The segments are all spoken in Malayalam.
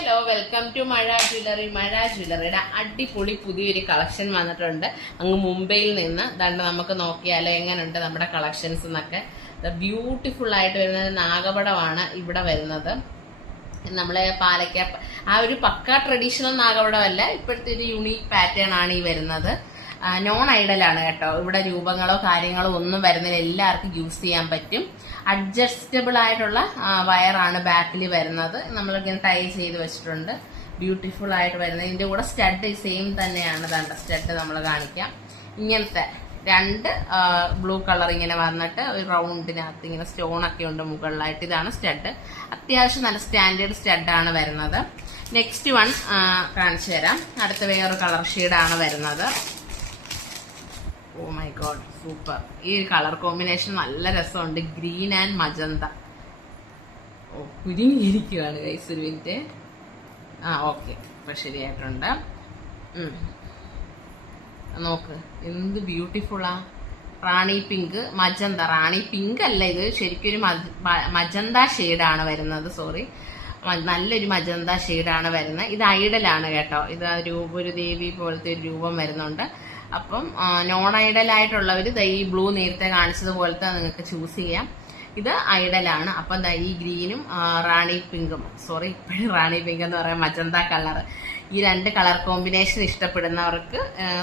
ഹലോ വെൽക്കം ടു മഴ ജ്വല്ലറിയുടെ അടിപൊളി പുതിയൊരു കളക്ഷൻ വന്നിട്ടുണ്ട് അങ്ങ് മുംബൈയിൽ നിന്ന്. ദണ്ട് നമുക്ക് നോക്കിയാലോ എങ്ങനെയുണ്ട് നമ്മുടെ കളക്ഷൻസ് എന്നൊക്കെ. ബ്യൂട്ടിഫുൾ ആയിട്ട് വരുന്നത് നാഗപടമാണ് ഇവിടെ വരുന്നത്. നമ്മളെ പാലക്ക ആ ഒരു പക്ക ട്രഡീഷണൽ നാഗപടമല്ല, ഇപ്പോഴത്തെ ഒരു യുണീക്ക് പാറ്റേൺ ആണ് ഈ വരുന്നത്. നോൺ ഐഡൽ ആണ് കേട്ടോ. ഇവിടെ രൂപങ്ങളോ കാര്യങ്ങളോ ഒന്നും വരുന്നില്ല, എല്ലാവർക്കും യൂസ് ചെയ്യാൻ പറ്റും. അഡ്ജസ്റ്റബിൾ ആയിട്ടുള്ള വയറാണ് ബാക്കിൽ വരുന്നത്. നമ്മളിങ്ങനെ ടൈ ചെയ്ത് വെച്ചിട്ടുണ്ട്. ബ്യൂട്ടിഫുൾ ആയിട്ട് വരുന്നത്. ഇതിന്റെ കൂടെ സ്റ്റഡ് സെയിം തന്നെയാണ്. ദണ്ട സ്റ്റഡ് നമ്മൾ കാണിക്കാം. ഇങ്ങനത്തെ രണ്ട് ബ്ലൂ കളർ ഇങ്ങനെ വന്നിട്ട് ഒരു റൗണ്ടിനകത്ത് ഇങ്ങനെ സ്റ്റോൺ ഒക്കെ ഉണ്ട് മുകളിലായിട്ട്. ഇതാണ് സ്റ്റഡ്. അത്യാവശ്യം നല്ല സ്റ്റാൻഡേർഡ് സ്റ്റഡാണ് വരുന്നത്. നെക്സ്റ്റ് വൺ കാണിച്ചു തരാം. അടുത്ത വേറൊരു കളർ ഷെയ്ഡാണ് വരുന്നത്. Oh my god, super. ഈ കളർ കോമ്പിനേഷൻ നല്ല രസമുണ്ട്. Green and magenta. ഓ കുരുങ്ങിയിരിക്കുകയാണ് ഗൈസ്, ഒരു മിനിറ്റ്. ഓക്കെ, ഇപ്പൊ ശരിയായിട്ടുണ്ട്. നോക്ക് എന്ത് ബ്യൂട്ടിഫുള്ളാ. Rani pink, magenta. Rani pink അല്ല, ഇത് ശരിക്കൊരു മജന്ത ഷെയ്ഡാണ് വരുന്നത്. സോറി, നല്ലൊരു മജന്ത ഷെയ്ഡാണ് വരുന്നത്. ഇത് ഐഡലാണ് കേട്ടോ. ഇത് ഒരു ദേവി പോലത്തെ ഒരു രൂപം വരുന്നുണ്ട്. അപ്പം നോൺ ഐഡൽ ആയിട്ടുള്ളവർ ഈ ബ്ലൂ നേരത്തെ കാണിച്ചതുപോലത്തെ നിങ്ങൾക്ക് ചൂസ് ചെയ്യാം. ഇത് ഐഡലാണ്. അപ്പം ഈ ഗ്രീനും റാണി പിങ്കും, സോറി ഇപ്പോഴും റാണി പിങ്ക് എന്ന് പറയാം, മജന്ത കളർ. ഈ രണ്ട് കളർ കോമ്പിനേഷൻ ഇഷ്ടപ്പെടുന്നവർക്ക്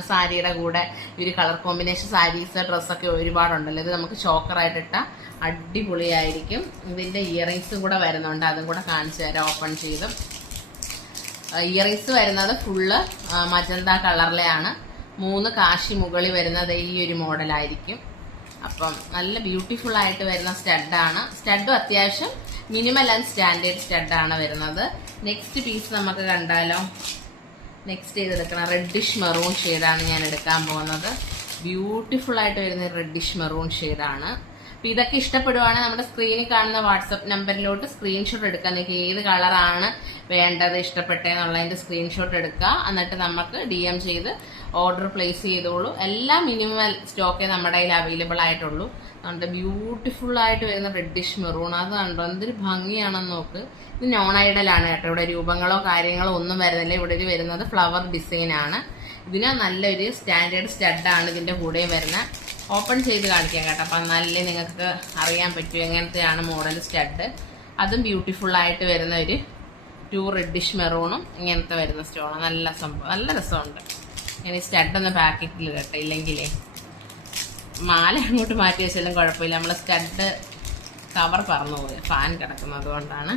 സാരിയുടെ കൂടെ ഒരു കളർ കോമ്പിനേഷൻ സാരീസ് ഡ്രസ്സൊക്കെ ഒരുപാടുണ്ടല്ലോ. ഇത് നമുക്ക് ചോക്കറായിട്ട് ഇട്ട അടിപൊളിയായിരിക്കും. ഇതിന്റെ ഇയറിങ്സും കൂടെ വരുന്നുണ്ട്, അതും കൂടെ കാണിച്ചു തരാം ഓപ്പൺ ചെയ്ത്. ഇയറിങ്സ് വരുന്നത് ഫുള്ള് മജന്ത കളറിലെയാണ്. 3 കാശി മുകളിൽ വരുന്നത് ഈ ഒരു മോഡലായിരിക്കും. അപ്പം നല്ല ബ്യൂട്ടിഫുൾ ആയിട്ട് വരുന്ന സ്റ്റഡാണ്. സ്റ്റഡും അത്യാവശ്യം മിനിമൽ ആൻഡ് സ്റ്റാൻഡേർഡ് സ്റ്റഡാണ് വരുന്നത്. നെക്സ്റ്റ് പീസ് നമുക്ക് കണ്ടാലോ. നെക്സ്റ്റ് ചെയ്തെടുക്കണം റെഡിഷ് മെറൂൺ ഷെയ്ഡാണ് ഞാൻ എടുക്കാൻ പോകുന്നത്. ബ്യൂട്ടിഫുൾ ആയിട്ട് വരുന്ന റെഡിഷ് മെറൂൺ ഷെയ്ഡാണ്. അപ്പൊ ഇതൊക്കെ ഇഷ്ടപ്പെടുവാണെങ്കിൽ നമ്മുടെ സ്ക്രീനിൽ കാണുന്ന വാട്സപ്പ് നമ്പറിലോട്ട് സ്ക്രീൻഷോട്ട് എടുക്കുക. നിങ്ങൾക്ക് ഏത് കളറാണ് വേണ്ടത് ഇഷ്ടപ്പെട്ടതെന്നുള്ളതിന്റെ സ്ക്രീൻഷോട്ട് എടുക്കുക. എന്നിട്ട് നമുക്ക് DM ചെയ്ത് ഓർഡർ പ്ലേസ് ചെയ്തോളൂ. എല്ലാം മിനിമൽ സ്റ്റോക്കേ നമ്മുടെ കയ്യിൽ അവൈലബിൾ ആയിട്ടുള്ളൂ. നമ്മുടെ ബ്യൂട്ടിഫുൾ ആയിട്ട് വരുന്ന റെഡിഷ് മെറൂൺ, അത് കണ്ടോ എന്തൊരു ഭംഗിയാണെന്ന് നോക്ക്. ഇത് നോൺ ഐഡൽ ആണ് കേട്ടോ. ഇവിടെ രൂപങ്ങളോ കാര്യങ്ങളോ ഒന്നും വരുന്നില്ല. ഇവിടെ വരുന്നത് ഫ്ലവർ ഡിസൈൻ ആണ്. ഇതിന് നല്ലൊരു സ്റ്റാൻഡേർഡ് സ്റ്റഡാണ് ഇതിന്റെ കൂടെ വരുന്നത്. ഓപ്പൺ ചെയ്ത് കാണിക്കാം കേട്ടോ. അപ്പം നല്ല നിങ്ങൾക്ക് അറിയാൻ പറ്റും എങ്ങനത്തെയാണ് മോഡൽ സ്റ്റഡ്. അതും ബ്യൂട്ടിഫുൾ ആയിട്ട് വരുന്ന ഒരു 2 റെഡിഷ് മെറൂണും ഇങ്ങനത്തെ വരുന്ന സ്റ്റോണും. നല്ല സംഭവം, നല്ല രസമുണ്ട്. ഇങ്ങനെ സ്റ്റഡൊന്ന് പാക്കറ്റിൽ കേട്ടോ, ഇല്ലെങ്കിലേ മാല അങ്ങോട്ട് മാറ്റി വെച്ചാലും കുഴപ്പമില്ല. നമ്മൾ സ്റ്റഡ് കവർ പറന്നു പോയി, ഫാൻ കിടക്കുന്നത് കൊണ്ടാണ്.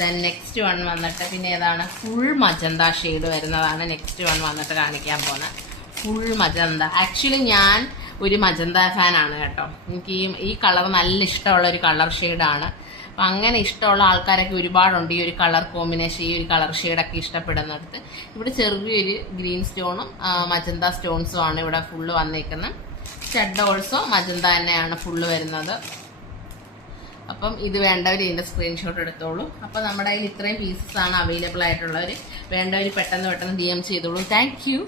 ദെൻ നെക്സ്റ്റ് വൺ വന്നിട്ട് പിന്നെ ഏതാണ്, ഫുൾ മജന്ത ഷെയ്ഡ് വരുന്നതാണ് നെക്സ്റ്റ് വൺ വന്നിട്ട് കാണിക്കാൻ പോകുന്നത്. Full magenta. ആക്ച്വലി ഞാൻ ഒരു മജന്ത ഫാനാണ് കേട്ടോ. എനിക്ക് ഈ കളർ നല്ല ഇഷ്ടമുള്ള ഒരു കളർ ഷെയ്ഡാണ്. അപ്പം അങ്ങനെ ഇഷ്ടമുള്ള ആൾക്കാരൊക്കെ ഒരുപാടുണ്ട്. ഈ ഒരു കളർ കോമ്പിനേഷൻ, ഈ ഒരു കളർ ഷെയ്ഡൊക്കെ ഇഷ്ടപ്പെടുന്നിടത്ത് ഇവിടെ ചെറിയൊരു ഗ്രീൻ സ്റ്റോണും മജന്ത സ്റ്റോൺസും ആണ് ഇവിടെ ഫുള്ള് വന്നേക്കുന്നത്. സ്റ്റഡ് ഓൾസോ മജന്ത തന്നെയാണ് ഫുള്ള് വരുന്നത്. അപ്പം ഇത് വേണ്ടവർ ഇതിന്റെ സ്ക്രീൻഷോട്ട് എടുത്തോളൂ. അപ്പം നമ്മുടെ കയ്യിൽ ഇത്രയും പീസസ് ആണ് അവൈലബിൾ ആയിട്ടുള്ളവർ. വേണ്ടവർ പെട്ടെന്ന് DM ചെയ്തോളൂ. Thank you.